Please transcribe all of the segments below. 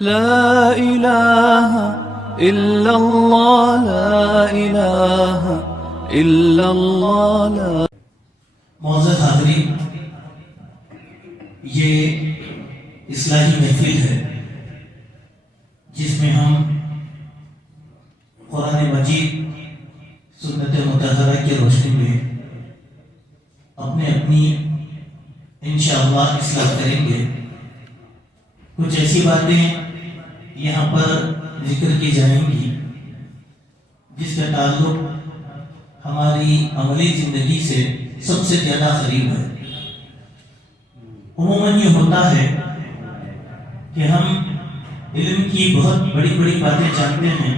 لا إله إلا الله لا إله إلا الله لا. معزز حاضرین، یہ اصلاحی محفل ہے جس میں ہم قرآن مجید سنت مطہرہ کی روشنی میں اپنی انشاءاللہ اصلاح کریں گے۔ کچھ ایسی باتیں یہاں پر ذکر کی جائیں گی جس کا تعلق ہماری عملی زندگی سے سب سے زیادہ قریب ہے۔ عموماً یہ ہوتا ہے کہ ہم علم کی بہت بڑی بڑی باتیں جانتے ہیں،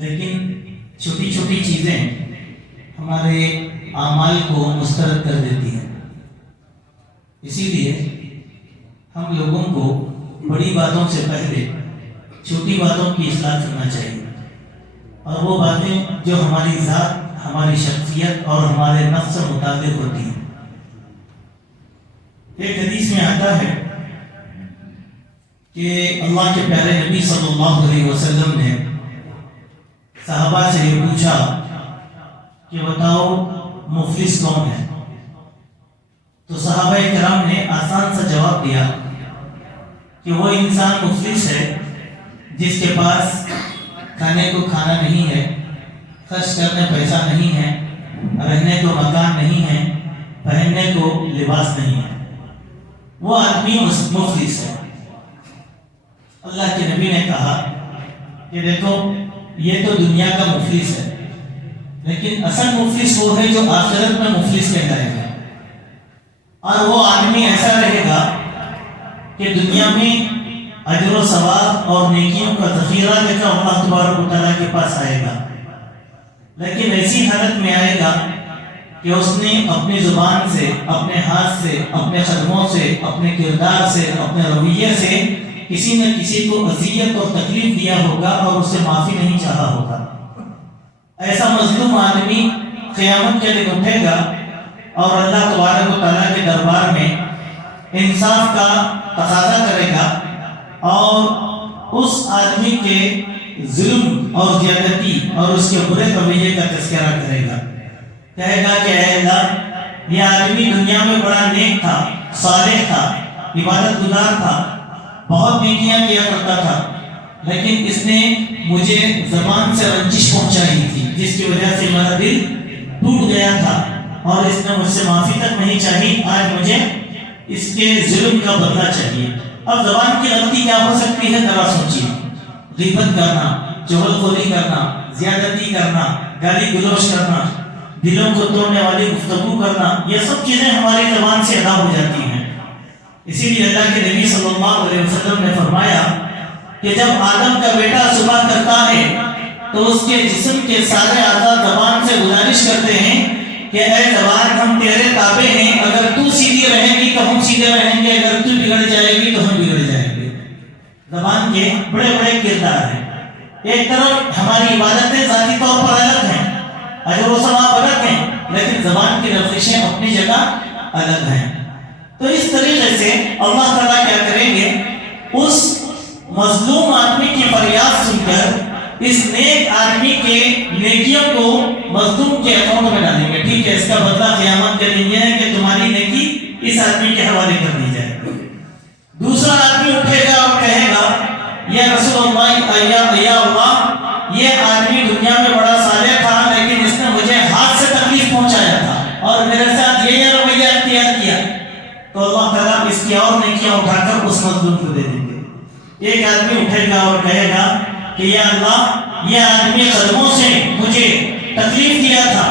لیکن چھوٹی چھوٹی چیزیں ہمارے اعمال کو مسترد کر دیتی ہیں۔ اسی لیے ہم لوگوں کو بڑی باتوں سے پہلے چھوٹی باتوں کی اصلاح کرنا چاہیے، اور وہ باتیں جو ہماری ذات، ہماری شخصیت اور ہمارے نفس سے متعلق ہوتی ہیں۔ ایک حدیث میں آتا ہے کہ اللہ کے پیارے نبی صلی اللہ علیہ وسلم نے صحابہ سے یہ پوچھا کہ بتاؤ مفلس کون ہے؟ تو صحابہ کرام نے آسان سا جواب دیا کہ وہ انسان مفلس ہے جس کے پاس کھانے کو کھانا نہیں ہے، خرچ کرنے پیسہ نہیں ہے، رہنے کو مکان نہیں ہے، پہننے کو لباس نہیں ہے، وہ آدمی مفلس ہے۔ اللہ کے نبی نے کہا کہ دیکھو یہ تو دنیا کا مفلس ہے، لیکن اصل مفلس وہ ہے جو آخرت میں مفلس کہلائے گا، اور وہ آدمی ایسا رہے گا کہ دنیا میں اجر و ثواب اور نیکیوں کا ذخیرہ لے کر اللہ تبارک و تعالیٰ کے پاس آئے گا، لیکن ایسی حالت میں آئے گا کہ اس نے اپنی زبان سے، اپنے ہاتھ سے، اپنے قدموں سے، اپنے کردار سے، اپنے رویے سے کسی نہ کسی کو اذیت اور تکلیف دیا ہوگا اور اس سے معافی نہیں چاہا ہوگا۔ ایسا مظلوم آدمی قیامت کے دن اٹھے گا اور اللہ تبارک و تعالیٰ کے دربار میں انصاف کا تقاضا کرے گا، اور اس آدمی کے ظلم اور زیادتی اور اس کے برے رویے کا تذکرہ کرے گا، کہے گا کہ اے اللہ، یہ آدمی دنیا میں بڑا نیک تھا، صالح تھا، عبادت گزار تھا، بہت نیکیاں کیا کرتا تھا، لیکن اس نے مجھے زبان سے رنجش پہنچائی تھی جس کی وجہ سے میرا دل ٹوٹ گیا تھا، اور اس نے مجھ سے معافی تک نہیں چاہی، آج مجھے اس کے ظلم کا بدلہ چاہیے۔ اب زبان کی غلطی کیا ہو سکتی ہے؟ ذرا سوچیے۔ غیبت کرنا، چغلخوری کرنا، زیادتی کرنا، گالی گلوچ کرنا، دلوں کو توڑنے والی گفتگو کرنا، یہ سب چیزیں ہماری زبان سے ادا ہو جاتی ہیں۔ اسی لیے اللہ کے نبی صلی اللہ علیہ وسلم نے فرمایا کہ جب آدم کا بیٹا صبح کرتا ہے تو اس کے جسم کے سارے اعضاء زبان سے گزارش کرتے ہیں کہ اے زبان، ہم تیرے تابع ہیں، اگر تو سیدھی رہے گی تو ہم سیدھے رہیں گے، اگر تو بگڑ جائے گی تو ہم بگڑ جائیں گے۔ زبان کے بڑے بڑے کردار ہیں۔ ایک طرف ہماری عبادتیں ذاتی طور پر الگ ہیں، اجر و ثواب الگ ہیں، لیکن زبان کی لفظیں اپنی جگہ الگ ہیں۔ تو اس طریقے سے اللہ تعالیٰ کیا کریں گے؟ اس مظلوم آدمی کی فریاد سن کر اس نیک آدمی کے نیکیوں کو مظلوم کے اکاؤنٹ میں ڈالیں گے۔ ٹھیک ہے، اس کا بدلہ قیامت کے دن یہ ہے کہ تمہاری نیکی اس آدمی کے حوالے کر دی جائے گی۔ دوسرا آدمی اٹھے گا اور کہے گا یا رسول اللہ، یا اللہ، یہ آدمی دنیا میں بڑا صالح تھا، لیکن اس نے مجھے ہاتھ سے تکلیف پہنچایا تھا اور میرے ساتھ یہ رویہ اختیار کیا، تو اللہ تعالیٰ اس کی اور نیکیاں اٹھا کر اس مظلوم کو دے دیں گے۔ ایک آدمی اٹھے گا اور کہے گا کہ یا اللہ، یہ آدمی قدموں سے مجھے تکلیف دیا تھا۔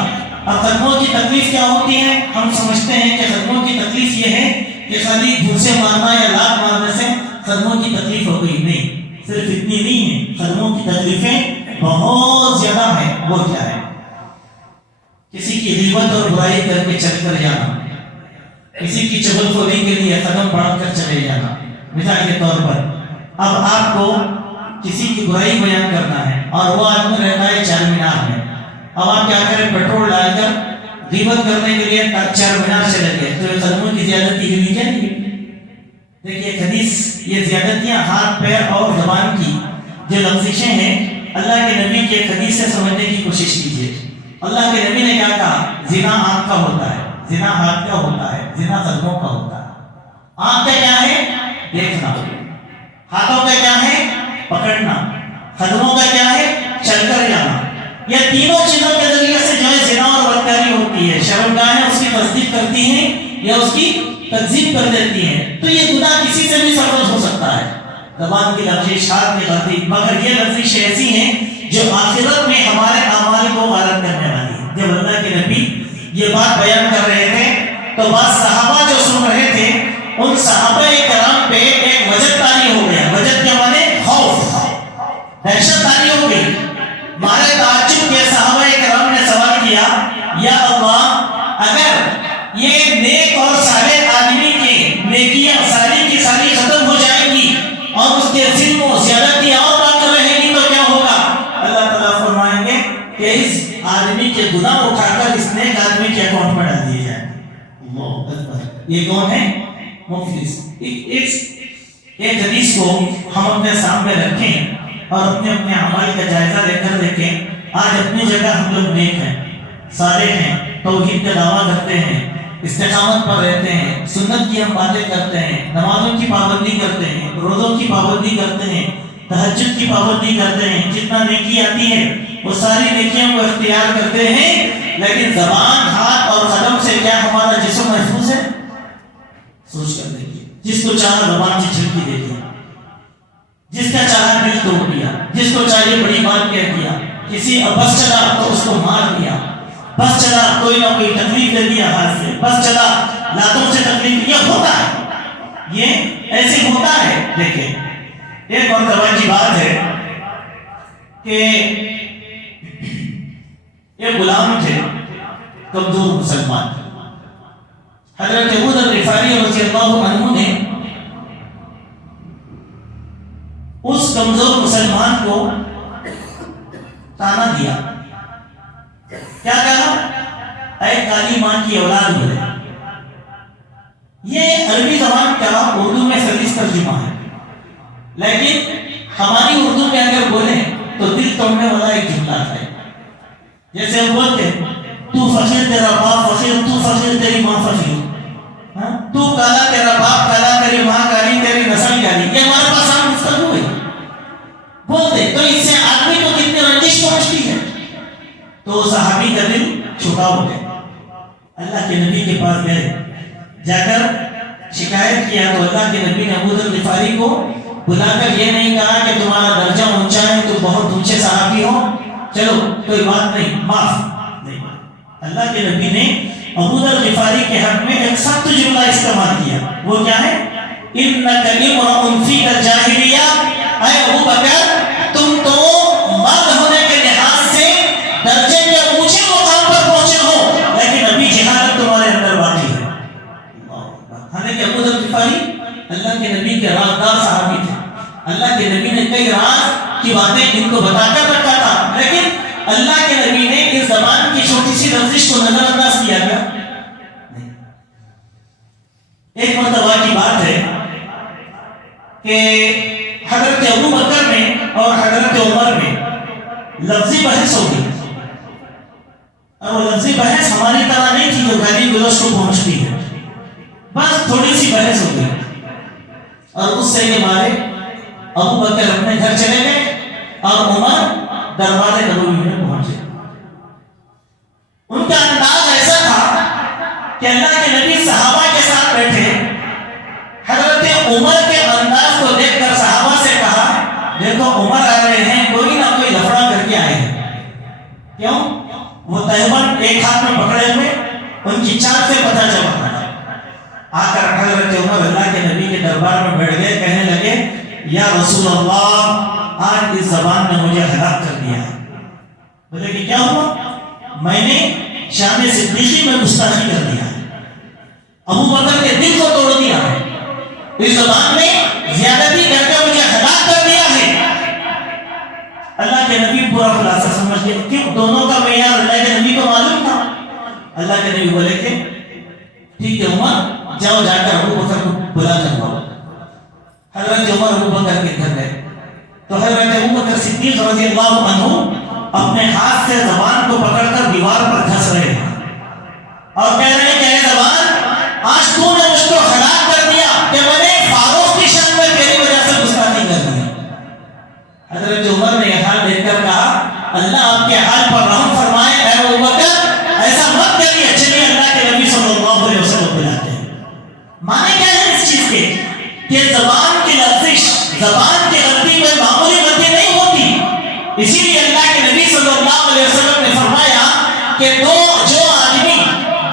اب قدموں کی تکلیف کیا ہوتی ہے؟ ہم سمجھتے ہیں کہ قدموں کی تکلیف یہ ہے کہ خالی گھوسے مارنا یا لات مارنے سے قدموں کی تکلیف ہو گئی۔ نہیں، صرف اتنی نہیں ہے، قدموں کی تکلیفیں بہت زیادہ ہیں۔ وہ کیا ہے؟ کسی کی غیبت اور برائی کر کے چل کر جانا، کسی کی چغلخوری کے لیے قدم بڑھ کر چلے جانا۔ مثال کے طور پر اب آپ کو کسی کی برائی بیان کرنا ہے اور وہ آدمی رہتا ہے چار مینار میں، اب آپ کیا کریں؟ پیٹرول ڈال کر غیبت کرنے کے لیے چار مینار چلے گئے، تو یہ قدموں کی زیادتی ہوئی کیا نہیں؟ دیکھیے ایک حدیث یہ زیادتیاں ہاتھ پیر اور زبان کی جو لفظشیں ہیں اللہ کے نبی کی ایک حدیث سے سمجھنے کی کوشش کیجیے. اللہ کے نبی نے کیا کہا؟ زنا آنکھ کا ہوتا ہے, زنا ہاتھ کا ہوتا ہے, زنا قدموں کا ہوتا ہے. آنکھ کا کیا ہے؟ دیکھنا. ہاتھوں کا کیا ہے؟ پکڑنا. قدموں کا کیا ہے؟ چل کر جانا. یہ تینوں چیزوں کے ذریعے سے جو ہے زنا اور بدکاری ہوتی ہے. شرمگاہیں اس کی تصدیق کرتی ہیں یا اس کی تکذیب کر دیتی ہیں. تو یہ گناہ کسی سے بھی سرزد ہو سکتا ہے. زبان کی لفظ، ہاتھ کی غلطی، مگر یہ لفظ ایسی ہیں جو آخرت میں ہمارے اعمال کو غارت کرنے والی ہے. جب اللہ کے نبی یہ بات بیان کر رہے تھے تو بعض صحابہ جو سن رہے تھے ان صحابہ کرام پہ ایک وجد طاری ہو گیا. وجد کے معنی خوف، دہشت طاری ہو گئی. مارے تعجب کے صحابہ کرام نے سوال کیا، یا اللہ اگر یہ نیک اور صالح آدمی کی نیکیاں ساری کی ساری ختم ہو جائیں گی اور اس کے ظلم و زیادتی اور باقی رہے گی تو کیا ہوگا؟ اللہ تعالیٰ فرمائیں گے کہ اس آدمی کے گناہ اٹھا کر اس نیک آدمی کے اکاؤنٹ میں ڈال دیے جائیں. اللہ اکبر. یہ کون ہے؟ مفلس. ایک حدیث کو ہم اپنے سامنے رکھیں اور اپنے اپنے اعمال کا جائزہ لے کر دیکھیں. آج اپنی جگہ ہم لوگ نیک ہیں، صالح ہیں، توحید کا دعویٰ کرتے ہیں، استقامت پر رہتے ہیں، سنت کی ہم باتیں کرتے ہیں، نمازوں کی پابندی کرتے ہیں، روزوں کی پابندی کرتے ہیں، تہجد کی پابندی کرتے ہیں. جتنا نیکی آتی ہے وہ ساری نیکیوں کو اختیار کرتے ہیں. لیکن زبان، ہاتھ اور قدم سے کیا ہمارا جسم محفوظ ہے؟ سوچ کر دیکھیے. جس کو چاہا زبان سے چھلکی دے دیا، جس کا چاہا دل توڑ دیا، جس کو چاہیے بڑی بات کہہ دیا، کسی بس چلا تو اس کو مار دیا، بس چلا کوئی نہ کوئی تکلیف دے دیا ہاتھ سے، بس چلا لاتوں سے تکلیف. یہ ہوتا ہے، یہ ایسے ہوتا ہے. دیکھیں ایک اور توجہ کی بات ہے کہ یہ غلام تھے، کمزور مسلمان. حضرت ابو ذر غفاری رضی اللہ عنہ نے اس کمزور مسلمان کو تانا دیا. کیا کہا؟ اے کالی ماں کی اولاد بولے. یہ عربی زبان کا اردو میں سلیس ترجمہ ہے، لیکن ہماری اردو میں اگر بولیں تو دل توڑنے والا ایک جملہ ہے. جیسے ہم بولتے تو فقیر تیرا باپ فقیر، تو فقیر تیری ماں فقیر، تو کالا تیرا باپ کالا تیری ماں کالی تیری نسل کالی. یہ ہمارے پاس عام گفتگو ہے بولتے. تو اس سے آدمی کو کتنی رنجش پہنچتی ہے. تو صحابی کا دل چھوٹا ہو گیا. اللہ کے نبی کے پاس گئے، جا کر شکایت کیا تو اللہ کے نبی نے ابو ذر غفاری کو بلا کر یہ نہیں کہا کہ تمہارا درجہ اونچا ہے، تم بہت اونچے صحابی ہو، چلو کوئی بات نہیں، معاف نہیں. اللہ کے نبی نے ابو ذر غفاری کے حق میں ایک سخت جملہ استعمال کیا. وہ کیا ہے؟ انک امرؤ فیک الجاہلیہ. اے ابو بکر تم تو مرد ہونے کے لحاظ سے درجے کے اونچے مقام پر پہنچے ہو، لیکن ابھی جہالت تمہارے اندر باقی ہے. حالانکہ ابو ذر غفاری اللہ کے نبی کے رازدار صحابی تھے. اللہ کے نبی نے کئی راز کی باتیں ان کو بتا کر رکھا تھا، لیکن اللہ کے نبی نے اس زبان کی چھوٹی سی لفظ کو نظر انداز کیا گیا. ایک مرتبہ کی بات ہے کہ حضرت ابو بکر میں اور حضرت عمر میں لفظی بحث ہو گئی. اور وہ لفظی بحث ہماری طرح نہیں تھی جو گالی گلوچ کو پہنچتی ہے، بس تھوڑی سی بحث ہو گئی. اور اس سے کے مارے ابو بکر اپنے گھر چلے گئے اور عمر دربار نبوی میں پہنچے. ان کا انداز ایسا تھا کہ اللہ کے نبی صحابہ کے ساتھ بیٹھے. حضرت عمر کے انداز کو دیکھ کر صحابہ سے کہا، دیکھو عمر آ رہے ہیں، کوئی نہ کوئی لفڑا کر کے آئے ہیں. کیوں؟ وہ تہمت ایک ہاتھ میں پکڑے ہوئے، ان کی چال سے پتہ چلا. آ کر حضرت عمر اللہ کے نبی کے دربار میں بیٹھ گئے، کہنے لگے یا رسول اللہ آج اس زبان نے مجھے ہلاک کر دیا ہے. بولے کہ کیا ہوا؟ میں نے شان صدیقی میں گستاخی کر دیا ہے، ابو بکر کے دل کو توڑ دیا ہے، اس زبان نے زیادتی کر کے مجھے ہلاک کر دیا ہے. اللہ کے نبی پورا خلاصہ سمجھ گئے. کیوں؟ دونوں کا معیار اللہ کے نبی کو معلوم تھا. اللہ کے نبی بولے کہ ٹھیک ہے عمر جاؤ، جا کر ابو بکر کو بلا کر لاؤ. حضرت عمر ابو بکر کے گھر گئے تو حضرت ابو بکر صدیق رضی اللہ عنہ اپنے ہاتھ سے زبان کو پکڑ کر دیوار پر گھس رہے ہیں اور کہہ رہے ہیں کہ اے زبان، آج تو نے مجھ کو ہلاک کر دیا کہ میں نے فاروق کی شان میں تیری وجہ سے گستاخی کر دی۔ حضرت عمر نے یہ حال دیکھ کر کہا اللہ آپ کے حال پر رحم فرمائے، اے ابو بکر ایسا مت کریے، چلیے اللہ کے نبی صلی اللہ علیہ وسلم بلاتے ہیں۔ معنی کیا ہے اس چیز کے کہ زبان کی لفظش، زبان کی غلطی میں معمولی غلطی نہیں ہوتی، اسی لیے اللہ کے نبی صلی اللہ علیہ وسلم نے فرمایا کہ جو آدمی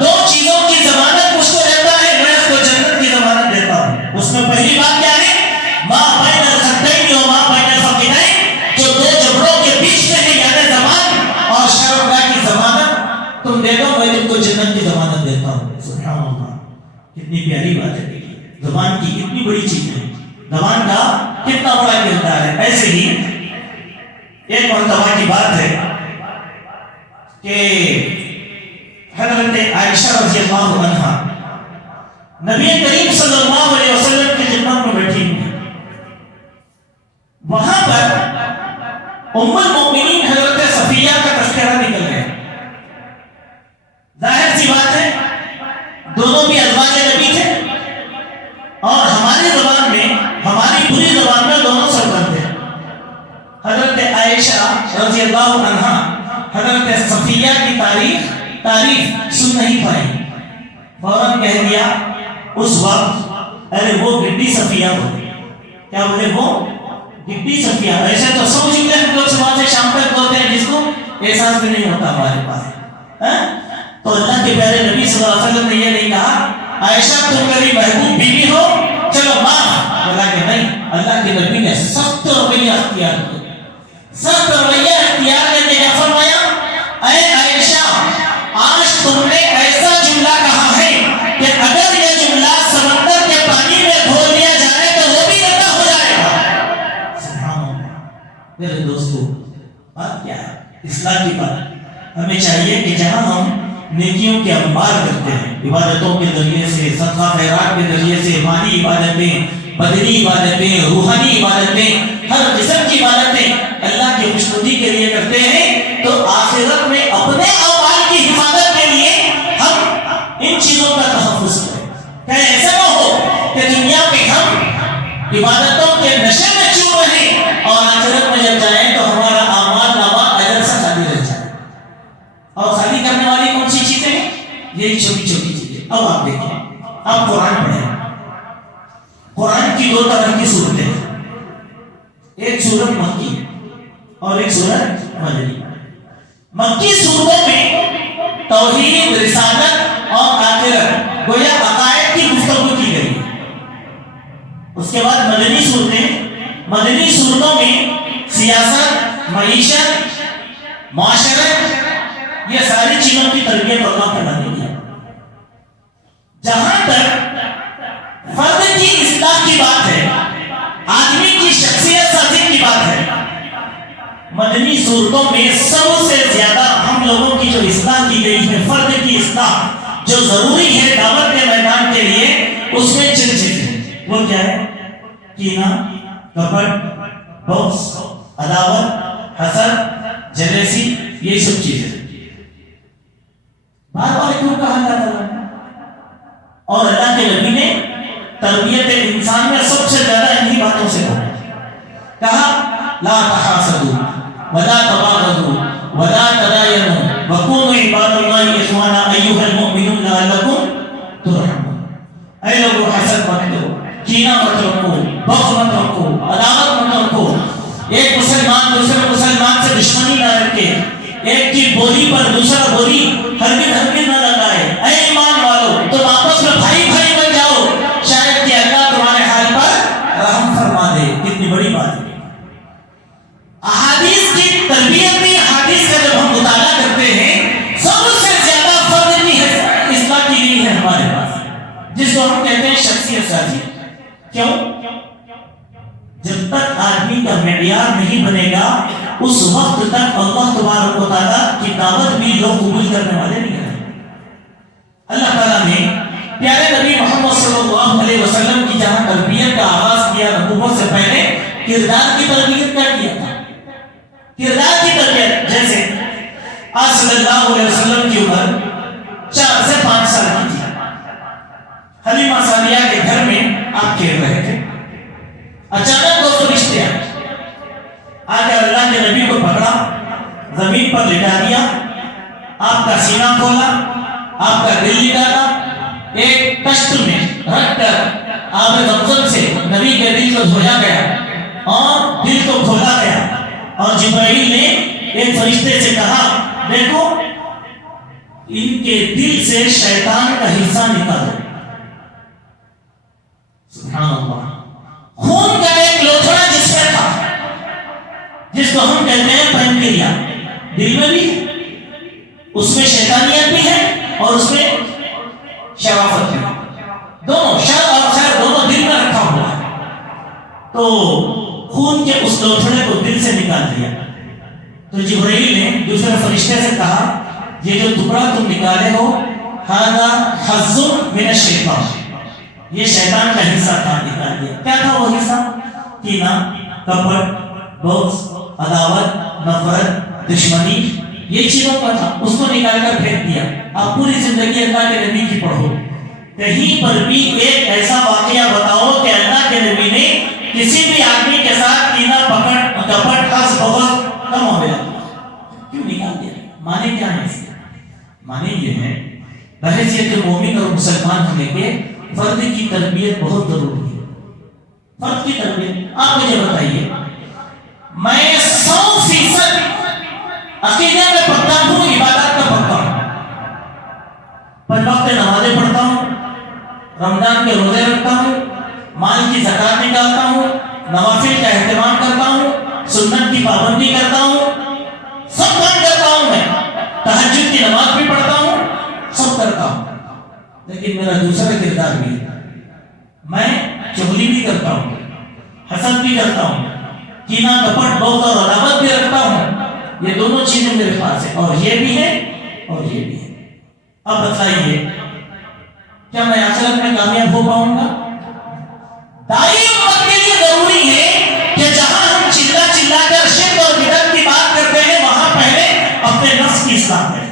دو چیزوں کی ضمانت مجھ کو دیتا ہے میں اس کو جنت کی ضمانت دیتا ہوں۔ اس میں پہلی بات کیا ہے؟ ما بین الخدین و ما بین الفخذین، جو دو جبڑوں کے بیچ میں ہے یعنی زبان اور شرمگاہ کی ضمانت تم دے دو، میں تم کو جنت کی ضمانت دیتا ہوں۔ سبحان اللہ، کتنی پیاری بات ہے، زبان کی کتنی بڑی چیز ہے، زبان کا کتنا بڑا کردار ہے۔ ایسے ہی ایک مرتبہ کی بات ہے کہ حضرت عائشہ رضی اللہ عنہا نبی کریم صلی اللہ علیہ وسلم کی خدمت میں بیٹھی ہوئی، وہاں پر ام المؤمنین حضرت صفیہ کا تذکرہ نکل گیا۔ ظاہر سی بات ہے دونوں بھی ازواج نبی تھے اور ہماری زبان میں، ہماری پوری زبان میں دونوں سربند تھے۔ حضرت عائشہ رضی اللہ عنہا حضرت صفیہ کی تعریف سن نہیں پائی، فوراً کہہ دیا اس وقت ارے وہ گڈی صفیہ ہو۔ کیا بولے؟ وہ گڈی صفیہ۔ ایسے تو سو جملے ہم لوگ صبح سے شام تک بولتے ہیں جس کو احساس بھی نہیں ہوتا ہمارے پاس۔ تو اللہ کے پیارے نبی صلی اللہ علیہ وسلم نے یہ نہیں کہا عائشہ تم میری محبوب بیوی ہو چلو معاف، بولا کہ نہیں، اللہ کے نبی نے سخت رویہ اختیار کیا، سخت رویہ اختیار کر کے کیا فرمایا؟ اے عائشہ آج تم نے ایسا جملہ کہا ہے کہ اگر یہ جملہ سمندر کے پانی میں کھول دیا جائے تو وہ بھی گندا ہو جائے گا۔ سبحان اللہ۔ میرے دوستو بات کیا ہے؟ اصلاح کی بات۔ ہمیں چاہیے کہ جہاں ہم نیکیوں کے انبار کرتے ہیں، عبادتوں کے ذریعے سے، صدقہ خیرات کے ذریعے سے، مالی عبادتیں، بدنی عبادتیں، روحانی عبادتیں، ہر قسم کی عبادتیں اللہ کی خوشنودی کے لیے کرتے ہیں، تو آخرت میں اپنے اعمال کی حفاظت کے لیے ہم ان چیزوں کا تحفظ کریں۔ کہ ایسا نہ ہو کہ دنیا میں ہم عبادتوں کے نشے میں چور رہیں اور آخرت میں جب جائیں تو ہمارا اعمال نامہ اجر سے خالی رہ جائے۔ اور خالی کرنے والی کون سی چیزیں ہیں؟ یہی چھوٹی چھوٹی چیزیں۔ اب آپ دیکھیں، اب قرآن پڑھیں۔ قرآن کی دو طرح کی صورتیں، ایک سورت مکی اور ایک سورت مدنی۔ مکی صورتوں میں توحید، رسالت اور آخرت گویا عقائد کی گفتگو کی گئی۔ اس کے بعد مدنی صورتیں، مدنی صورتوں میں سیاست، معیشت، معاشرت، یہ ساری چیزوں کی تربیت اللہ کرنا دی ہے۔ جہاں تک فرد کی اصلاح کی بات ہے، آدمی کی شخصیت سازی کی بات ہے، مدنی صورتوں میں سب سے زیادہ ہم لوگوں کی جو اصلاح کی گئی ہے، فرد کی اصلاح جو ضروری ہے دعوت کے میدان کے لیے، اس میں چند چیزیں، وہ کیا ہے؟ کینہ، کپٹ، بغض، عداوت، حسد، جلیسی، یہ سب چیزیں بار بار کیوں کہا جاتا ہے؟ اور اللہ کے نبی نے تربیت انسان میں سب سے زیادہ انہی باتوں سے کہا لا تحاسدوا ولا تباغضوا ولا تداینوا وکونوا عباد اللہ اخوانا ایها المؤمنون لعلکم ترحمون۔ اے لوگوں حسد مت کرو، کینہ مت رکھو، بغض مت رکھو، عداوت مت رکھو، ایک مسلمان دوسرے مسلمان سے دشمنی نہ رکھے، ایک کی بولی پر دوسرا بولی ہرگز نہ لگائے۔ اے ایمان والو تم آپس میں بھائی بھائی بن جاؤ، شاید کہ اللہ تمہارے حال پر رحم فرما دے۔ کتنی بڑی بات ہے۔ احادیث کی تربیت میں احادیث کا جب ہم مطالعہ کرتے ہیں، سب سے زیادہ فرد کی اصلاح کی گئی ہے ہمارے پاس، جس کو ہم کہتے ہیں شخصیت سازی۔ کیوں؟ جب تک آدمی کا معیار نہیں بنے گا اس وقت تک اللہ تبارک و تعالیٰ کی دعوت بھی لوگ قبول کرنے والے نہیں ہیں۔ اللہ تعالیٰ نے پیارے نبی محمد صلی اللہ علیہ وسلم کی جہاں تربیت کا آغاز کیا نبوت سے پہلے کردار کی تربیت کیا کیا تھا؟ کردار کی تربیت جیسے آج صلی اللہ علیہ وسلم کی عمر 4 سے 5 سال کی تھی. حلیمہ سعدیہ کے گھر میں آپ کھیل رہے تھے. اچانک دو فرشتے آئے. آ کر اللہ کے نبی کو پکڑا, زمین پر لٹا دیا, آپ کا سینہ کھولا, آپ کا دل نکالا, ایک کشت میں رکھ کر آب زمزم سے نبی کے دل کو دھویا گیا اور دل کو کھولا گیا. اور جبرائیل نے ایک فرشتے سے کہا دیکھو ان کے دل سے شیطان کا حصہ نکالو. سبحان اللہ. خون کا ایک لوتھڑا جس میں تھا, جس کو ہم کہتے ہیں پنکریا, دل میں بھی اس میں شیطانیت بھی ہے اور اس میں شرافت بھی, دونوں شر اور خیر دونوں دل میں رکھا ہوا ہے. تو خون کے اس لوتھڑے کو دل سے نکال دیا. تو جبرائیل نے دوسرے فرشتے سے کہا یہ جو ٹکڑا تم نکالے ہو ھذا حظ من الشیطان, یہ شیطان کا حصہ تھا, نکال دیا. کیا تھا وہ حصہ؟ کینہ, کپٹ, بغض, عداوت, نفرت, دشمنی, یہ چیزوں کا تھا. اس کو نکال کر پھینک دیا. آپ پوری زندگی اللہ کے نبی کی پڑھو, کہیں پر بھی ایک ایسا واقعہ بتاؤ کہ اللہ کے نبی نے کسی بھی آدمی کے ساتھ کینہ, پکڑ, کپٹ, حسد, بغض کم ہو گیا. کیوں نکال دیا؟ معنی کیا ہے اس کے؟ معنی یہ ہے بحیثیت مومن اور مسلمان ہونے کے فرد کی تربیت بہت ضروری ہے. فرد کی تربیت. آپ مجھے بتائیے, میں 100% عقیدے میں پکا ہوں, عبادت میں پکا ہوں, 5 وقت نمازیں پڑھتا ہوں, رمضان کے روزے رکھتا ہوں, مال کی زکات نکالتا ہوں, نوافل کا اہتمام کرتا ہوں, سنت کی پابندی کرتا ہوں, سب کام کرتا ہوں, میں تہجد کی نماز بھی پڑھتا ہوں, سب کرتا ہوں. لیکن میرا دوسرا کردار بھی ہے, میں چغلی بھی کرتا ہوں, حسد بھی کرتا ہوں, کینہ, کپٹ, بغض اور عداوت بھی رکھتا ہوں. یہ دونوں چیزیں میرے پاس ہیں, اور یہ بھی ہے اور یہ بھی ہے. اب بتائیے کیا میں آخرت میں کامیاب ہو پاؤں گا؟ دائی امت کے لیے ضروری ہے کہ جہاں ہم چلا چلا کر شرک اور بدعت کی بات کرتے ہیں وہاں پہلے اپنے نفس کی اصلاح کریں.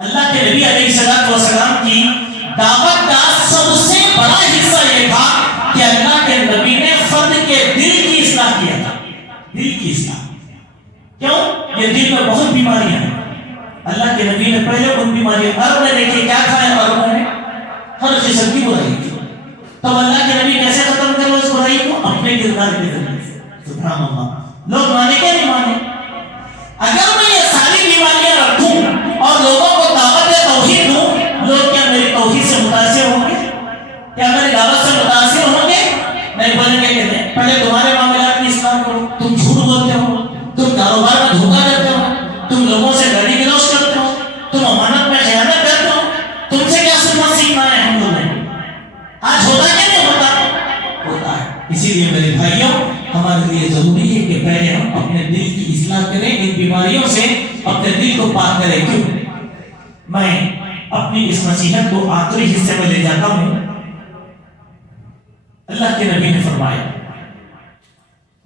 اللہ کے نبی علیہ الصلوۃ والسلام کی دعوت کا سب سے بڑا حصہ یہ تھا کہ اللہ کے نبی نے فرد کے دل کی اصلاح کیا تھا. دل کی اصلاح کیوں؟ یہ دل میں بہت بیماریاں ہیں. اللہ کے نبی نے پہلے ان بیماریاں, عرب میں دیکھیے کیا تھا عربوں میں, ہر قسم کی برائی تھی. تب اللہ کے نبی کیسے ختم کرے اس برائی کو؟ اپنے کردار کے ذریعے سے. سبحان اللہ. لوگ مانے کیا نہیں مانے؟ اگر میں یہ ساری بیماریاں رکھوں اور لوگوں کو دعوت توحید دوں, لوگ کیا میری توحید سے متاثر ہوں گے؟ کیا میری دعوت سے متاثر ہوں گے؟ نہیں. بولیں گے کہتے ہیں پہلے تمہارے معاملات کی اصلاح کرو, تم جھوٹ بولتے ہو, تم کاروبار میں دھوکہ دیتے ہو, تم لوگوں سے گالی گلوچ کرتے ہو, تم امانت میں خیانت کرتے ہو, تم سے کیا سننا سیکھنا ہے ہم لوگوں نے؟ آج ہوتا ہے کہ نہیں ہوتا؟ ہوتا ہے. اسی لیے میرے بھائیوں ہمارے لیے ضروری ہے کہ پہلے ہم اپنے دل کی اصلاح کریں, ان بیماریوں سے اپنے دل کو پاک کریں. کیوں؟ میں اپنی اس نصیحت کو آخری حصے میں لے جاتا ہوں. اللہ کے نبی نے فرمایا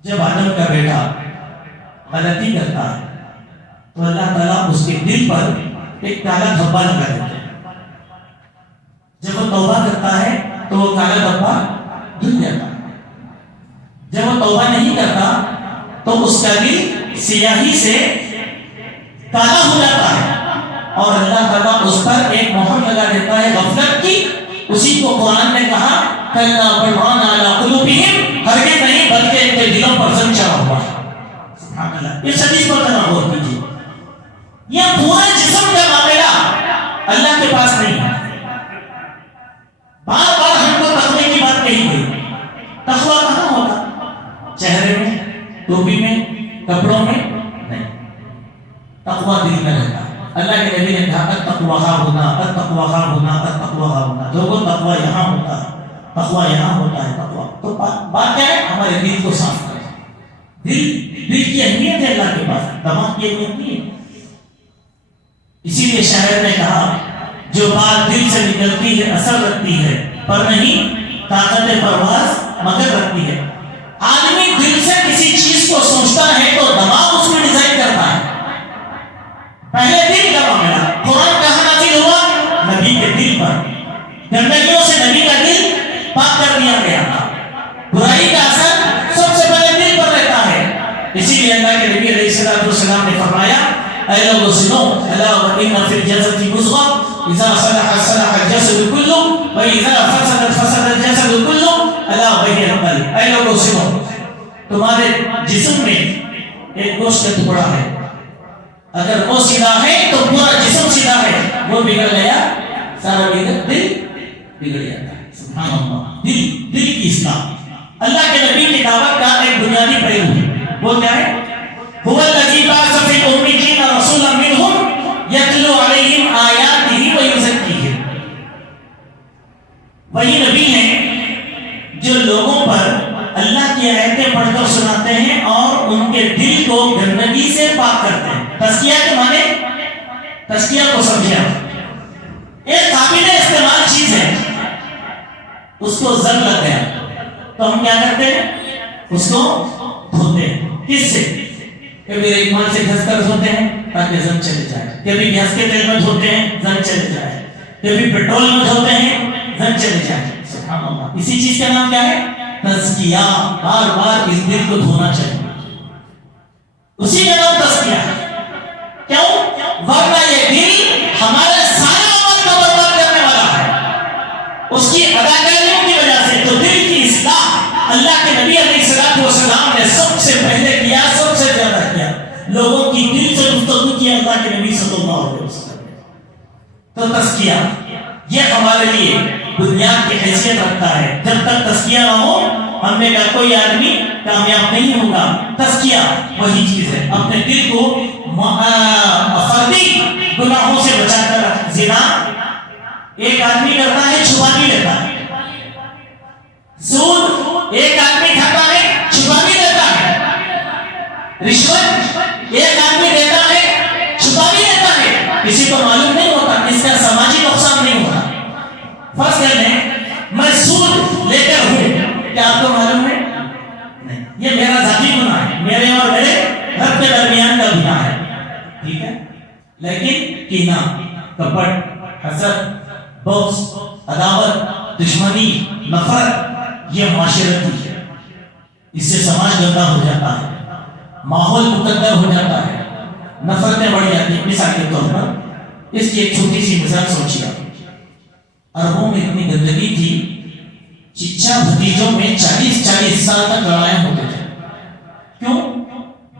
جب آدم کا بیٹا غلطی کرتا ہے تو اللہ تعالیٰ اس کے دل پر ایک کالا دھبا لگا دیتا ہے. جب وہ توبہ کرتا ہے تو وہ کالا دھبا دھل جاتا ہے. جب وہ توبہ نہیں کرتا تو اس کا دل سیاہی سے کالا ہو جاتا ہے اور اللہ تعالیٰ اس پر ایک مہر لگا دیتا ہے غفلت کی. اسی کو قرآن نے کہا کلا بل ران علی قلوبہم, ہرگز نہیں بلکہ ان کے دلوں پر زنگ چڑھا ہوا ہے. سبحان اللہ. اس حدیث پر ذرا غور کیجیے. یہ پورے جسم کا معاملہ اللہ کے پاس نہیں ہے. بار بار ہم کو تقوی کی بات کہی گئی. تقوی کہاں ہوگا؟ چہرے میں, ٹوپی میں, کپڑوں میں نہیں. تقوی دل میں رہتا ہے. اللہ کے نبی نے کہا التقوی ہاں ہونا, التقوی ہاں ہونا, التقوی ہاں ہونا. لوگوں تقوی یہاں ہوتا ہے, تقوی یہاں ہوتا ہے. تقوی تو بات کیا ہے؟ ہمارے دل کو صاف کرنا. دل کی اہمیت ہے اللہ کے پاس, دماغ کی اہمیت نہیں ہے. اسی لیے شاعر نے کہا جو بات دل سے نکلتی ہے اثر رکھتی ہے، پر نہیں طاقت پرواز مگر رکھتی ہے۔ آدمی دل سے کسی چیز کو سوچتا ہے تو دماغ اس میں ڈیزائن کرتا ہے۔ پہلے دل کا معاملہ، قرآن کہاں نازل ہوا؟ نبی کے دل پر، گندگیوں سے نبی کا دل پاک کر دیا گیا تھا۔ برائی کا اثر سب سے پہلے دل پر رہتا ہے، اسی لیے اللہ کے نبی علیہ السلام نے فرمایا اے لوگوں سنو، الا وان فی الجسد مضغۃ اذا صلح صلح الجسد كله واذا فسد فسد الجسد كله الا وهي القلب۔ اے لوگوں سنو، تمہارے جسم میں ایک گوشت کا ٹکڑا ہے، اگر وہ سیدھا ہے تو پورا جسم سیدھا ہے، وہ بگڑ گیا سارا دل بگڑ جاتا ہے۔ سبحان اللہ، دل کی اصلاح اللہ کے نبی کی دعوت کا ایک بنیادی پہلو ہے، وہ کیا ہے؟ هو الذی بعث فی الأمیین رسولا منہم یتلو علیہم آیاتہ ویزکیہم۔ وہی نبی ہیں جو لوگوں پر اللہ کی آیتیں پڑھ کر سناتے ہیں اور ان کے دل کو گندگی سے پاک کرتے ہیں۔ تزکیہ کے معنی، تزکیہ کو سمجھے آپ، ایک قابل استعمال چیز ہے، اس کو زنگ لگ گیا تو ہم کیا کرتے ہیں؟ اس کو دھوتے ہیں۔ کس سے؟ کبھی ریگمال سے گھس کر دھوتے ہیں تاکہ زنگ چلے جائے، کبھی گیس کے تیل میں دھوتے ہیں زنگ چلے جائے، کبھی پیٹرول میں دھوتے ہیں زنگ چلے جائے۔ سبحان اللہ، اسی چیز کا نام کیا ہے؟ تزکیہ۔ بار بار اس دل کو دھونا چاہیے، اسی کا نام تزکیہ ہے۔ کیوں؟ ورنہ یہ دل ہمارے سارے عمل کو برباد کرنے والا ہے، اس کی اداکاریوں کی وجہ سے۔ تو دل کی اصلاح اللہ کے نبی علیہ السلام نے سب سے پہلے کیا، سب سے زیادہ کیا، لوگوں کی دل سے گفتگو کی اللہ کے نبی صلی اللہ علیہ وسلم۔ تو تزکیہ یہ ہمارے لیے بنیاد کی حیثیت رکھتا ہے۔ جب تک تزکیہ نہ ہو ہم میں کا کوئی آدمی کامیاب نہیں ہوگا۔ تزکیہ وہی چیز ہے، اپنے دل کو فردی گناہوں سے بچا کر۔ زنا ایک آدمی کرتا ہے چھپا بھی لیتا ہے، سود ایک آدمی کھاتا ہے چھپا بھی لیتا ہے، رشوت ایک آدمی دیتا ہے چھپا بھی لیتا ہے، کسی کو معلوم نہیں ہوتا، اس کا سماجی نقصان نہیں ہوتا۔ فرض کر لیں میں سود لے کر ہوں، کیا آپ کو معلوم ہے؟ نہیں، یہ میرا ذاتی گناہ ہے، میرے اور میرے رب کے درمیان کا گناہ ہے، ٹھیک ہے؟ لیکن کینہ، کپٹ، حسد، بغض، عداوت، دشمنی، نفرت یہ معاشرتی ہے، اس سے سماج گندا ہو جاتا ہے، ماحول مقدر ہو جاتا ہے، نفرتیں بڑھ جاتی ہیں۔ مثال کے طور پر اس کی ایک چھوٹی سی مثال سوچیے، عربوں میں اتنی گندگی تھی، چچا بھتیجوں میں 40 سال تک لڑائیاں ہوتے تھے۔ کیوں؟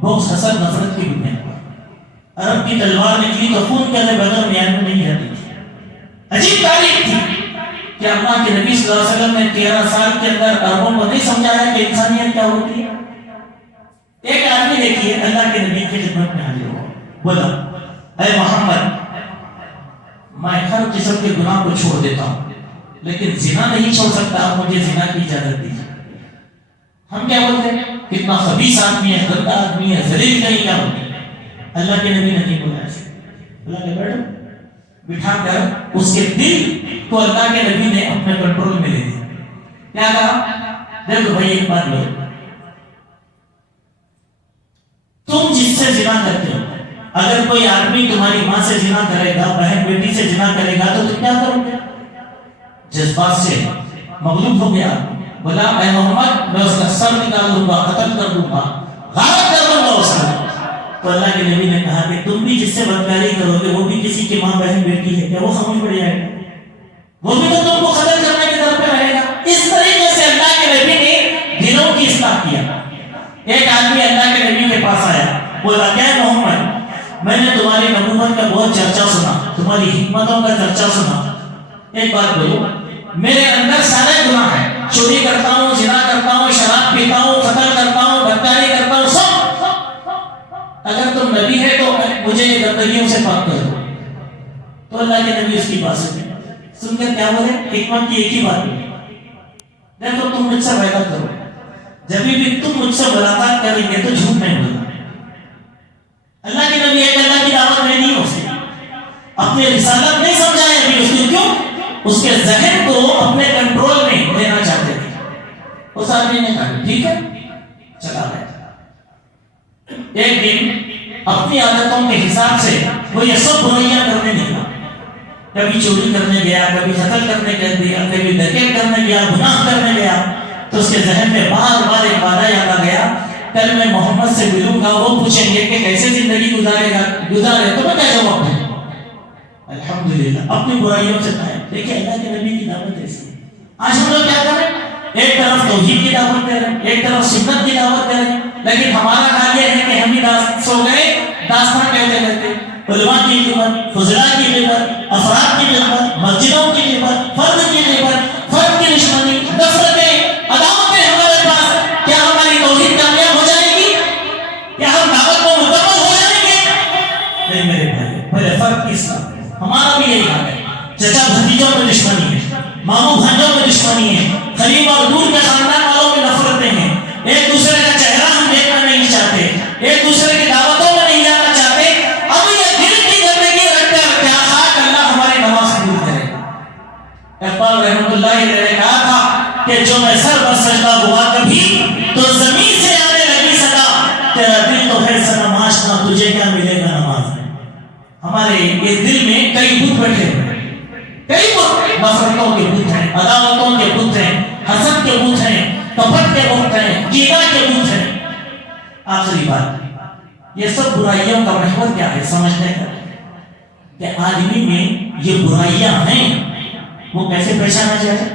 بغض، حسد، نفرت کی بنیاد پر۔ عرب کی تلوار نکلی تو خون کرنے بغیر میان میں نہیں رہتی تھی۔ عجیب تاریخ تھی کہ اللہ کے نبی صلی اللہ علیہ وسلم نے 13 سال کے اندر عربوں کو نہیں سمجھایا کہ انسانیت کیا ہوتی ہے۔ ایک آدمی دیکھیے اللہ کے نبی کی خدمت میں حاضر ہوا، بولا اے محمد میں ہر قسم کے گناہ کو چھوڑ دیتا ہوں لیکن زنا نہیں چھوڑ سکتا، آپ مجھے زنا کی اجازت دیجیے۔ ہم کیا بولتے ہیں؟ کتنا خبیث آدمی ہے، گندا آدمی ہے، ذلیل کہیں کیا ہوتے ہیں۔ اللہ کے نبی نے نہیں بولا ایسے، اللہ کے بیٹھو بٹھا کر اس کے دل کو اللہ کے نبی نے اپنے کنٹرول میں لے دیا۔ کیا کہا؟ دیکھو بھائی ایک بات لو، تم جس سے زنا کرتے ہو، اگر کوئی آدمی تمہاری ماں سے زنا کرے گا، بہن بیٹی سے زنا کرے گا تو تم کیا کرو گے؟ جذبات سے مغلوب ہو گیا، بولا اے محمد میں اس کا سر نکال دوں گا، قتل کر دوں گا، غارت کر دوں گا اس کا۔ تو اللہ کے نبی نے کہا کہ تم بھی جس سے بدکاری کرو گے وہ بھی کسی کی ماں بہن بیٹی ہے، کیا وہ خاموش پڑ جائے گا؟ وہ بھی تو تم کو قتل کرنے کی طرف پہ رہے گا۔ اس طریقے سے اللہ کے نبی نے دلوں کی اصلاح کیا۔ ایک آدمی اللہ کے نبی کے پاس آیا، بولا کیا محمد میں نے تمہاری نبوت کا بہت چرچا سنا، تمہاری حکمتوں کا چرچا سنا، ایک بات بولو میرے اندر سارے گناہ ہیں، چوری کرتا ہوں، زنا کرتا ہوں، شراب پیتا ہوں، قتل کرتا ہوں، بدکاری کرتا ہوں، سب، اگر تم نبی ہے تو مجھے گندگیوں سے پاک کر دو۔ تو اللہ کے نبی اس کی بات سن کر کیا بولے؟ حکمت کی ایک ہی بات بولی، دیکھو تم مجھ سے وعدہ کرو جب بھی تم مجھ سے ملاقات کریں گے تو جھوٹ نہیں بولنا۔ اللہ کے نبی ایک اللہ کی دعوت میں نہیں ہو سکتی، اپنی رسالت نہیں سمجھائے ابھی، اس کی جو کیوں؟ اس کے ذہن کو اپنے کنٹرول میں لینا چاہتے تھے. اس آدمی نے کہا ٹھیک ہے چلا گیا. ایک دن اپنی عادتوں کے حساب سے وہ یہ سب برائیاں کرنے لگا. کبھی چوری کرنے گیا, کبھی قتل کرنے گیا, کبھی ڈکیت کرنے گیا, گناہ کرنے گیا. تو اس کے ذہن میں بار بار ایک وعدہ یاد آ گیا, کل میں محمد سے ملوں گا, وہ پوچھیں گے کہ کیسے زندگی گزارے تو میں کیا جواب دوں. الحمدللہ اپنی برائیوں سے تھا. دیکھیں اللہ کے نبی کی دعوت ایسی ہے. آج ہم لوگ کیا کر رہے ہیں؟ ایک طرف توحید کی دعوت دے رہے ہیں, ایک طرف سنت کی دعوت دے رہے ہیں, لیکن ہمارا حال یہ ہے کہ ہم ہی سو گئے داستان کہتے رہتے. علماء کی خدمت, فضلاء کی خدمت, افراد کی خدمت, مسجدوں کی خدمت, فرد کی خدمت, فرد کی دشمنی, نفرتیں, عداوتیں ہمارے پاس. کیا ہماری توحید کامیاب ہو جائے گی؟ کیا ہم دعوت کو مکمل ہو جائیں گے؟ نہیں میرے بھائی, پہلے فرق کی اصلاح. ہمارا بھی یہی حال ہے. چچا بھتیجوں میں دشمنی ہے, ماموں بھانجوں میں دشمنی ہے, قریب اور دور کے خاندان والوں میں نفرتیں ہیں. ایک دوسرے کا چہرہ ہم دیکھنا نہیں چاہتے, ایک دوسرے کی دعوتوں میں نہیں جانا چاہتے. اب یہ دل کی گندگی رکھتے رکھتے آخر اللہ ہماری نماز قبول کرے. اقبال رحمۃ اللہ علیہ نے کہا تھا کہ جو میں سر پر سجدہ ہوا کبھی تو زمین سے آنے لگی صدا, تیرا دل تو ہے سنم آشنا, تجھے کیا ملے گا نماز میں. ہمارے اس دل میں کئی بت بیٹھے ہوئے, کئی بت, نفرتوں کے بت ہیں, عداوتوں کے بت ہیں, حسد کے بت ہیں, کپٹ کے بت ہیں, کینہ کے بت ہیں. آخری بات, یہ سب برائیوں کا محور کیا ہے سمجھنے کا, کہ آدمی میں یہ برائیاں ہیں وہ کیسے پہچانا جائے.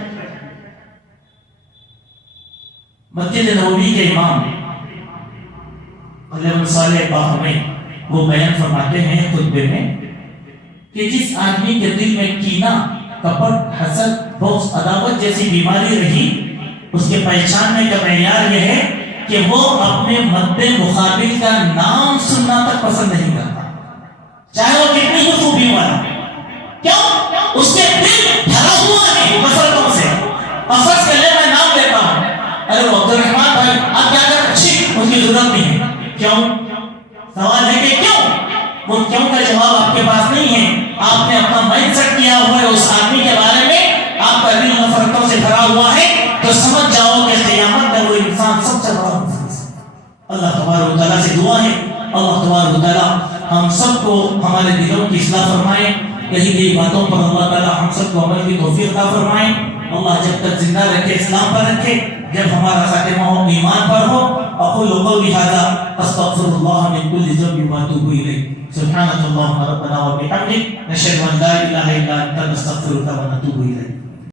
مسجد نبوی کے امام علیہ صالح باہ میں وہ بیان فرماتے ہیں خطبے میں کہ جس آدمی کے دل میں کینہ, کپٹ, حسد, بغض, عداوت جیسی بیماری رہی, اس کے پہچاننے کا معیار یہ ہے کہ وہ اپنے مد مقابل کا نام سننا تک پسند نہیں کرتا, چاہے وہ کتنی ہی خوبی والا. کیوں؟ اس کے دل بھرا ہوا ہے نفرتوں سے. افرض کے لیے میں نام لیتا ہوں, ارے وہ عبد الرحمان بھائی آپ کیا کر, اچھی ان کی ضرورت نہیں ہے. کیوں؟ سوال ہے کہ کیوں؟ وہ کیوں کا جواب آپ کے پاس نہیں ہے. آپ نے اپنا مائنڈ سیٹ کیا ہوا ہے اس آدمی کے بارے میں, آپ کا دل نفرتوں سے بھرا ہوا ہے, تو سمجھ جاؤ کہ قیامت میں وہ انسان سب سے بڑا مفلس ہے. اللہ تبارک و تعالیٰ سے دعا ہے, اللہ تبارک و تعالیٰ ہم سب کو ہمارے دلوں کی اصلاح فرمائے. کہی گئی باتوں پر اللہ تعالیٰ ہم سب کو عمل کی توفیق عطا فرمائے. اللہ جب تک زندہ رکھے اسلام پر رکھے, جب ہمارا خاتمہ ہو ایمان پر ہو. اقول قولی ھذا استغفر اللہ من کل ذنب واتوب الیہ. سبحانک اللہم ربنا وبحمدک, نشہد ان لا الہ الا انت نستغفرک ونتوب الیک.